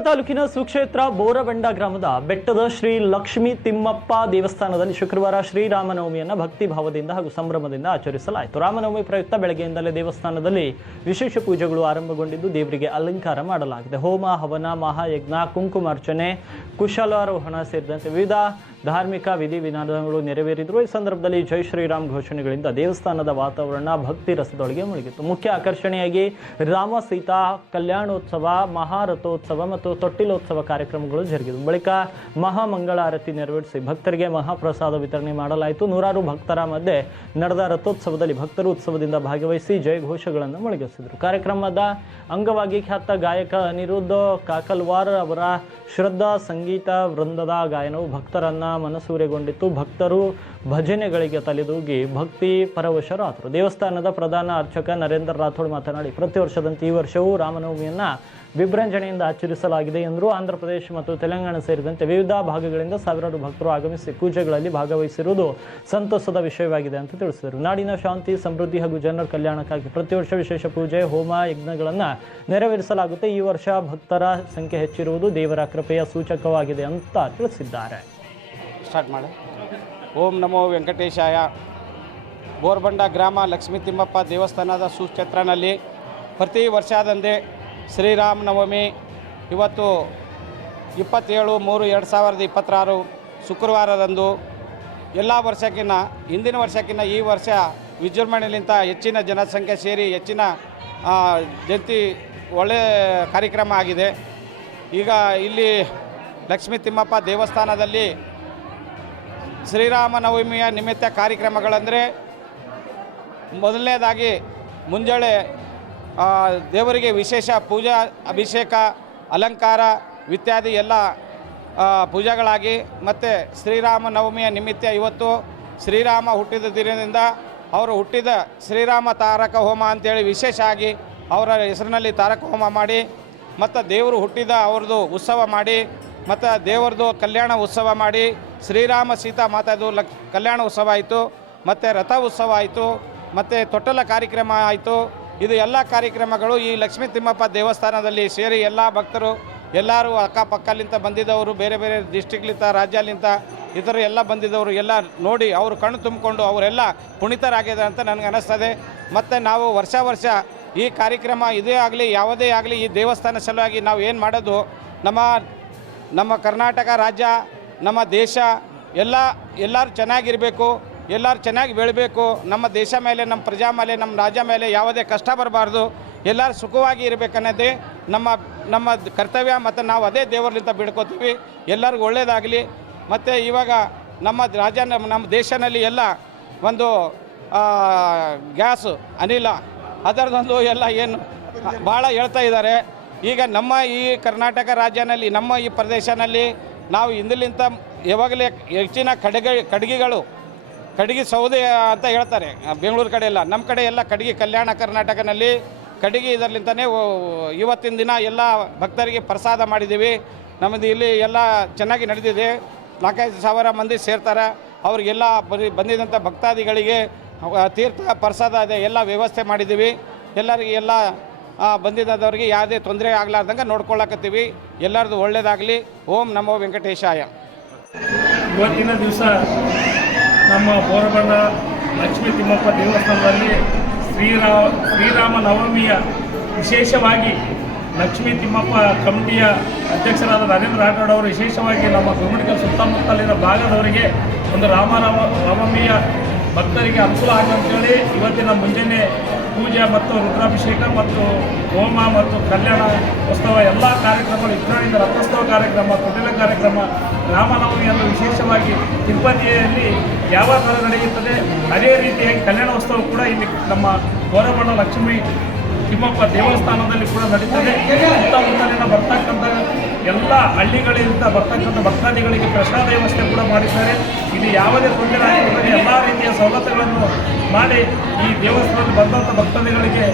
ಕುಣಿಗಲ್ ತಾಲೂಕಿನ ಸುಕ್ಷೇತ್ರ ಬೋರಬಂಡ ಗ್ರಾಮದ ಬೆಟ್ಟದ ಶ್ರೀ ಲಕ್ಷ್ಮೀ ತಿಮ್ಮಪ್ಪ ದೇವಸ್ಥಾನದಲ್ಲಿ ಶುಕ್ರವಾರ ಶ್ರೀರಾಮನವಮಿಯನ್ನು ಭಕ್ತಿ ಭಾವದಿಂದ ಹಾಗೂ ಸಂಭ್ರಮದಿಂದ ಆಚರಿಸಲಾಯಿತು. ರಾಮನವಮಿ ಪ್ರಯುಕ್ತ ಬೆಳಗ್ಗೆಯಿಂದಲೇ ದೇವಸ್ಥಾನದಲ್ಲಿ ವಿಶೇಷ ಪೂಜೆಗಳು ಆರಂಭಗೊಂಡಿದ್ದು ದೇವರಿಗೆ ಅಲಂಕಾರ ಮಾಡಲಾಗಿದೆ. ಹೋಮ, ಹವನ, ಮಹಾಯಜ್ಞ, ಕುಂಕುಮಾರ್ಚನೆ, ಕುಶಲಾರೋಹಣ ಸೇರಿದಂತೆ ವಿವಿಧ ಧಾರ್ಮಿಕ ವಿಧಿವಿಧಾನಗಳು ನೆರವೇರಿದ್ರು. ಈ ಸಂದರ್ಭದಲ್ಲಿ ಜೈ ಶ್ರೀರಾಮ್ ಘೋಷಣೆಗಳಿಂದ ದೇವಸ್ಥಾನದ ವಾತಾವರಣ ಭಕ್ತಿ ರಸದೊಳಗೆ ಮುಳುಗಿತ್ತು. ಮುಖ್ಯ ಆಕರ್ಷಣೆಯಾಗಿ ರಾಮ ಸೀತಾ ಕಲ್ಯಾಣೋತ್ಸವ, ಮಹಾರಥೋತ್ಸವ ಮತ್ತು ತೊಟ್ಟಿಲೋತ್ಸವ ಕಾರ್ಯಕ್ರಮಗಳು ಜರುಗಿದವು. ಬಳಿಕ ಮಹಾಮಂಗಳಾರತಿ ನೆರವೇರಿಸಿ ಭಕ್ತರಿಗೆ ಮಹಾಪ್ರಸಾದ ವಿತರಣೆ ಮಾಡಲಾಯಿತು. ನೂರಾರು ಭಕ್ತರ ಮಧ್ಯೆ ನಡೆದ ರಥೋತ್ಸವದಲ್ಲಿ ಭಕ್ತರು ಉತ್ಸವದಿಂದ ಭಾಗವಹಿಸಿ ಜಯ ಘೋಷಗಳನ್ನು ಮೊಳಗಿಸಿದರು. ಕಾರ್ಯಕ್ರಮದ ಅಂಗವಾಗಿ ಖ್ಯಾತ ಗಾಯಕ ಅನಿರುದ್ಧ ಕಾಕಲ್ವಾರ್ ಅವರ ಶ್ರದ್ಧಾ ಸಂಗೀತ ವೃಂದದ ಗಾಯನವು ಭಕ್ತರನ್ನ ಮನಸೂರೆಗೊಂಡಿತ್ತು. ಭಕ್ತರು ಭಜನೆಗಳಿಗೆ ತಲೆದೂಗಿ ಭಕ್ತಿ ಪರವಶರಾದರು. ದೇವಸ್ಥಾನದ ಪ್ರಧಾನ ಅರ್ಚಕ ನರೇಂದ್ರ ರಾಥೋಡ್ ಮಾತನಾಡಿ, ಪ್ರತಿ ವರ್ಷದಂತೆ ಈ ವರ್ಷವೂ ರಾಮನವಮಿಯನ್ನ ವಿಜೃಂಭಣೆಯಿಂದ ಆಚರಿಸಲಾಗಿದೆ ಎಂದರು. ಆಂಧ್ರ ಪ್ರದೇಶ ಮತ್ತು ತೆಲಂಗಾಣ ಸೇರಿದಂತೆ ವಿವಿಧ ಭಾಗಗಳಿಂದ ಸಾವಿರಾರು ಭಕ್ತರು ಆಗಮಿಸಿ ಪೂಜೆಗಳಲ್ಲಿ ಭಾಗವಹಿಸಿರುವುದು ಸಂತಸದ ವಿಷಯವಾಗಿದೆ ಅಂತ ತಿಳಿಸಿದರು. ನಾಡಿನ ಶಾಂತಿ, ಸಮೃದ್ಧಿ ಹಾಗೂ ಜನರ ಕಲ್ಯಾಣಕ್ಕಾಗಿ ಪ್ರತಿ ವರ್ಷ ವಿಶೇಷ ಪೂಜೆ, ಹೋಮ, ಯಜ್ಞಗಳನ್ನು ನೆರವೇರಿಸಲಾಗುತ್ತೆ. ಈ ವರ್ಷ ಭಕ್ತರ ಸಂಖ್ಯೆ ಹೆಚ್ಚಿರುವುದು ದೇವರ ಕೃಪೆಯ ಸೂಚಕವಾಗಿದೆ ಅಂತ ತಿಳಿಸಿದ್ದಾರೆ. ಸ್ಟಾರ್ಟ್ ಮಾಡಿ. ಓಂ ನಮೋ ವೆಂಕಟೇಶಾಯ. ಬೋರಬಂಡ ಗ್ರಾಮ ಲಕ್ಷ್ಮೀ ತಿಮ್ಮಪ್ಪ ದೇವಸ್ಥಾನದ ಸುಕ್ಷೇತ್ರನಲ್ಲಿ ಪ್ರತಿ ವರ್ಷದಂತೆ ಶ್ರೀರಾಮನವಮಿ ಇವತ್ತು 27/3/2026 ಶುಕ್ರವಾರದಂದು ಎಲ್ಲ ವರ್ಷಕ್ಕಿಂತ ಹಿಂದಿನ ವರ್ಷಕ್ಕಿಂತ ಈ ವರ್ಷ ವಿಜೃಂಭಣೆಯಿಂದ ಹೆಚ್ಚಿನ ಜನಸಂಖ್ಯೆ ಸೇರಿ ಹೆಚ್ಚಿನ ಜಯಂತಿ ಒಳ್ಳೆಯ ಕಾರ್ಯಕ್ರಮ ಆಗಿದೆ. ಈಗ ಇಲ್ಲಿ ಲಕ್ಷ್ಮೀ ತಿಮ್ಮಪ್ಪ ದೇವಸ್ಥಾನದಲ್ಲಿ ಶ್ರೀರಾಮನವಮಿಯ ನಿಮಿತ್ತ ಕಾರ್ಯಕ್ರಮಗಳಂದರೆ ಮೊದಲನೇದಾಗಿ ಮುಂಜಾನೆ ದೇವರಿಗೆ ವಿಶೇಷ ಪೂಜಾ, ಅಭಿಷೇಕ, ಅಲಂಕಾರ ಇತ್ಯಾದಿ ಎಲ್ಲ ಪೂಜೆಗಳಾಗಿ ಮತ್ತು ಶ್ರೀರಾಮನವಮಿಯ ನಿಮಿತ್ತ ಇವತ್ತು ಶ್ರೀರಾಮ ಹುಟ್ಟಿದ ದಿನದಿಂದ ಅವರು ಹುಟ್ಟಿದ ಶ್ರೀರಾಮ ತಾರಕ ಹೋಮ ಅಂತೇಳಿ ವಿಶೇಷ ಆಗಿ ಅವರ ಹೆಸರಿನಲ್ಲಿ ತಾರಕ ಹೋಮ ಮಾಡಿ ಮತ್ತು ದೇವರು ಹುಟ್ಟಿದ ಅವ್ರದ್ದು ಉತ್ಸವ ಮಾಡಿ ಮತ್ತು ದೇವರದು ಕಲ್ಯಾಣ ಉತ್ಸವ ಮಾಡಿ ಶ್ರೀರಾಮ ಸೀತಾ ಮಾತಾದು ಕಲ್ಯಾಣ ಉತ್ಸವ ಆಯಿತು, ಮತ್ತು ರಥ ಉತ್ಸವ ಆಯಿತು, ಮತ್ತು ತೊಟ್ಟಲ ಕಾರ್ಯಕ್ರಮ ಆಯಿತು. ಇದು ಎಲ್ಲ ಕಾರ್ಯಕ್ರಮಗಳು ಈ ಲಕ್ಷ್ಮೀ ತಿಮ್ಮಪ್ಪ ದೇವಸ್ಥಾನದಲ್ಲಿ ಸೇರಿ ಎಲ್ಲ ಭಕ್ತರು ಎಲ್ಲರೂ ಅಕ್ಕಪಕ್ಕಲಿಂದ ಬಂದಿದ್ದವರು, ಬೇರೆ ಬೇರೆ ಡಿಸ್ಟಿಕ್ಲಿಂದ, ರಾಜ್ಯಲಿಂದ ಇತರ ಎಲ್ಲ ಬಂದಿದ್ದವರು ಎಲ್ಲ ನೋಡಿ ಅವರು ಕಣ್ಣು ತುಂಬಿಕೊಂಡು ಅವರೆಲ್ಲ ಪುನೀತರಾಗಿದ್ದಾರೆ ಅಂತ ನನಗೆ ಅನ್ನಿಸ್ತದೆ. ಮತ್ತು ನಾವು ವರ್ಷ ಈ ಕಾರ್ಯಕ್ರಮ ಇದೇ ಆಗಲಿ ಯಾವುದೇ ಆಗಲಿ ಈ ದೇವಸ್ಥಾನ ಸಲುವಾಗಿ ನಾವು ಏನು ಮಾಡೋದು, ನಮ್ಮ ಕರ್ನಾಟಕ ರಾಜ್ಯ, ನಮ್ಮ ದೇಶ ಎಲ್ಲರೂ ಚೆನ್ನಾಗಿರಬೇಕು, ಎಲ್ಲರೂ ಚೆನ್ನಾಗಿ ಬೆಳಬೇಕು. ನಮ್ಮ ದೇಶ ಮೇಲೆ, ನಮ್ಮ ಪ್ರಜಾ ಮೇಲೆ, ನಮ್ಮ ರಾಜ್ಯ ಮೇಲೆ ಯಾವುದೇ ಕಷ್ಟ ಬರಬಾರ್ದು, ಎಲ್ಲರೂ ಸುಖವಾಗಿ ಇರಬೇಕನ್ನೋದೇ ನಮ್ಮ ಕರ್ತವ್ಯ. ಮತ್ತು ನಾವು ಅದೇ ದೇವರಲಿಂದ ಬಿಡ್ಕೋತೀವಿ, ಎಲ್ಲರಿಗೂ ಒಳ್ಳೆಯದಾಗಲಿ. ಮತ್ತು ಇವಾಗ ನಮ್ಮ ರಾಜ್ಯ, ನಮ್ಮ ದೇಶದಲ್ಲಿ ಎಲ್ಲ ಒಂದು ಗ್ಯಾಸು, ಅನಿಲ ಅದರದೊಂದು ಎಲ್ಲ ಏನು ಭಾಳ ಹೇಳ್ತಾ ಇದ್ದಾರೆ. ಈಗ ನಮ್ಮ ಈ ಕರ್ನಾಟಕ ರಾಜ್ಯದಲ್ಲಿ, ನಮ್ಮ ಈ ಪ್ರದೇಶದಲ್ಲಿ ನಾವು ಹಿಂದಲಿಂದ ಯಾವಾಗಲೇ ಹೆಚ್ಚಿನ ಕಡಿಗೆ ಸೌದೆ ಅಂತ ಹೇಳ್ತಾರೆ ಬೆಂಗಳೂರು ಕಡೆ ಎಲ್ಲ. ನಮ್ಮ ಕಡೆ ಎಲ್ಲ ಕಡಿಗೆ, ಕಲ್ಯಾಣ ಕರ್ನಾಟಕದಲ್ಲಿ ಕಡಿಗೆ ಇದರಲಿಂದನೇ ಇವತ್ತಿನ ದಿನ ಎಲ್ಲ ಭಕ್ತರಿಗೆ ಪ್ರಸಾದ ಮಾಡಿದ್ದೀವಿ. ನಮ್ಮದು ಇಲ್ಲಿ ಎಲ್ಲ ಚೆನ್ನಾಗಿ ನಡೆದಿದೆ. 4,000 ಮಂದಿ ಸೇರ್ತಾರೆ. ಅವ್ರಿಗೆಲ್ಲ ಬಂದಿದ್ದಂಥ ಭಕ್ತಾದಿಗಳಿಗೆ ತೀರ್ಥ ಪ್ರಸಾದ ಇದೆ ಎಲ್ಲ ವ್ಯವಸ್ಥೆ ಮಾಡಿದ್ದೀವಿ. ಎಲ್ಲರಿಗೆ ಎಲ್ಲ ಬಂದಿದ್ದವರಿಗೆ ಯಾವುದೇ ತೊಂದರೆ ಆಗಲಾರ್ದಂಗೆ ನೋಡ್ಕೊಳ್ಳಕತ್ತೀವಿ. ಎಲ್ಲರದು ಒಳ್ಳೆಯದಾಗಲಿ. ಓಂ ನಮೋ ವೆಂಕಟೇಶಾಯ. ಇವತ್ತಿನ ದಿವಸ ನಮ್ಮ ಬೋರಬಂಡ ಲಕ್ಷ್ಮೀ ತಿಮ್ಮಪ್ಪ ದೇವಸ್ಥಾನದಲ್ಲಿ ಶ್ರೀರಾಮ ನವಮಿಯ ವಿಶೇಷವಾಗಿ ಲಕ್ಷ್ಮೀ ತಿಮ್ಮಪ್ಪ ಕಮಿಟಿಯ ಅಧ್ಯಕ್ಷರಾದ ನರೇಂದ್ರ ರಾಠೋಡ್ ಅವರು ವಿಶೇಷವಾಗಿ ನಮ್ಮ ಗುರುಮಠಕಲ್ ಸುತ್ತಮುತ್ತಲಿನ ಭಾಗದವರಿಗೆ ಒಂದು ರಾಮನವಮಿಯ ಭಕ್ತರಿಗೆ ಅನುಕೂಲ ಆಗಂತೇಳಿ ಇವತ್ತಿನ ಮುಂಜಾನೆ ಪೂಜೆ ಮತ್ತು ರುದ್ರಾಭಿಷೇಕ ಮತ್ತು ಹೋಮ ಮತ್ತು ಕಲ್ಯಾಣ ಉತ್ಸವ ಎಲ್ಲ ಕಾರ್ಯಕ್ರಮಗಳು ವಿಜೃಂಭಣೆಯಿಂದ ರಥೋತ್ಸವ ಕಾರ್ಯಕ್ರಮ, ತೊಟ್ಟಿಲ ಕಾರ್ಯಕ್ರಮ, ರಾಮನವಮಿಯನ್ನು ವಿಶೇಷವಾಗಿ ತಿರುಪತಿಯಲ್ಲಿ ಯಾವ ಥರ ನಡೆಯುತ್ತದೆ ಅದೇ ರೀತಿಯಾಗಿ ಕಲ್ಯಾಣ ಉತ್ಸವ ಕೂಡ ಇಲ್ಲಿ ನಮ್ಮ ಬೋರಬಂಡ ಲಕ್ಷ್ಮೀ ತಿಮ್ಮಪ್ಪ ದೇವಸ್ಥಾನದಲ್ಲಿ ಕೂಡ ನಡೀತದೆ. ಸುತ್ತಮುತ್ತಲಿನ ಬರ್ತಕ್ಕಂಥ ಎಲ್ಲ ಹಳ್ಳಿಗಳಿಂದ ಬರ್ತಕ್ಕಂಥ ಭಕ್ತಾದಿಗಳಿಗೆ ಪ್ರಸಾದ ವ್ಯವಸ್ಥೆ ಕೂಡ ಮಾಡಿದ್ದಾರೆ. ಇಲ್ಲಿ ಯಾವುದೇ ತೊಂದರೆ ಆಗಿರುತ್ತದೆ ಎಲ್ಲ ರೀತಿಯ ಸವಲತ್ತುಗಳನ್ನು ಮಾಡಿ ಈ ದೇವಸ್ಥಾನದಲ್ಲಿ ಬಂದಂಥ ಭಕ್ತಾದಿಗಳಿಗೆ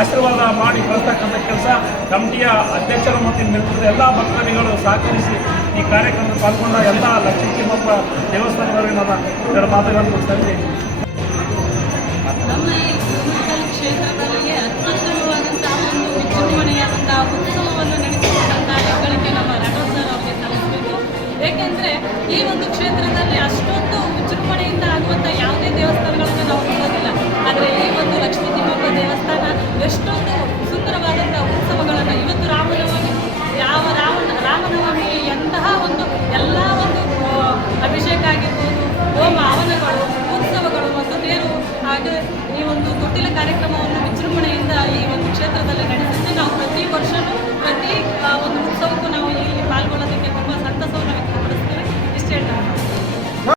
ಆಶೀರ್ವಾದ ಮಾಡಿ ಕಳಿಸ್ತಕ್ಕಂಥ ಕೆಲಸ ಕಮಿಟಿಯ ಅಧ್ಯಕ್ಷರು ಮತ್ತು ನೇತೃತ್ವದ ಎಲ್ಲ ಭಕ್ತಾದಿಗಳು ಸಹಕರಿಸಿ ಈ ಕಾರ್ಯಕ್ರಮದಲ್ಲಿ ಪಾಲ್ಗೊಂಡ ಎಲ್ಲ ಲಕ್ಷ್ಮೀ ತಿಮ್ಮಪ್ಪ ದೇವಸ್ಥಾನದವರಿಗೆ ನನ್ನ 2 ಮಾತುಗಳನ್ನು ಮುಗಿಸ್ತಾ ಇದ್ದೀನಿ. ನಮ್ಮ ಈ ಗುರುಮಠಕಲ್ ಕ್ಷೇತ್ರದಲ್ಲಿ ಅತ್ಯುತ್ತಮವಾದಂತಹ ಒಂದು ವಿಜೃಂಭಣೆಯಾದಂತಹ ಉತ್ಸವವನ್ನು ನಡೆಸಿಕೊಂಡಂತಹ ಹೆಗ್ಗಳಿಕೆ ಏಕೆಂದರೆ ಈ ಒಂದು ಕ್ಷೇತ್ರದಲ್ಲಿ ಅಷ್ಟೊಂದು ವಿಜೃಂಭಣೆಯಿಂದ ಆಗುವಂಥ ಯಾವುದೇ ದೇವಸ್ಥಾನಗಳನ್ನು ನಾವು ನೋಡೋದಿಲ್ಲ. ಆದರೆ ಈ ಒಂದು ಲಕ್ಷ್ಮೀ ತಿಮ್ಮಪ್ಪ ದೇವಸ್ಥಾನ ಎಷ್ಟೊಂದು ಸುಂದರವಾದಂಥ ಉತ್ಸವಗಳನ್ನು ಇವತ್ತು ರಾಮನವಮಿಗೆ ಎಂತಹ ಒಂದು ಎಲ್ಲ ಒಂದು ಅಭಿಷೇಕ ಆಗಿರ್ಬೋದು, ಹೋಮ ಹವನಗಳು, ಉತ್ಸವಗಳು ಮತ್ತು ತೇರು ಹಾಗೆ ಈ ಒಂದು ತೊಟ್ಟಿಲ ಕಾರ್ಯಕ್ರಮವನ್ನು ವಿಜೃಂಭಣೆಯಿಂದ ಈ ಒಂದು ಕ್ಷೇತ್ರದಲ್ಲಿ ನಡೆಸುತ್ತೆ. ನಾವು ಪ್ರತಿ ವರ್ಷವೂ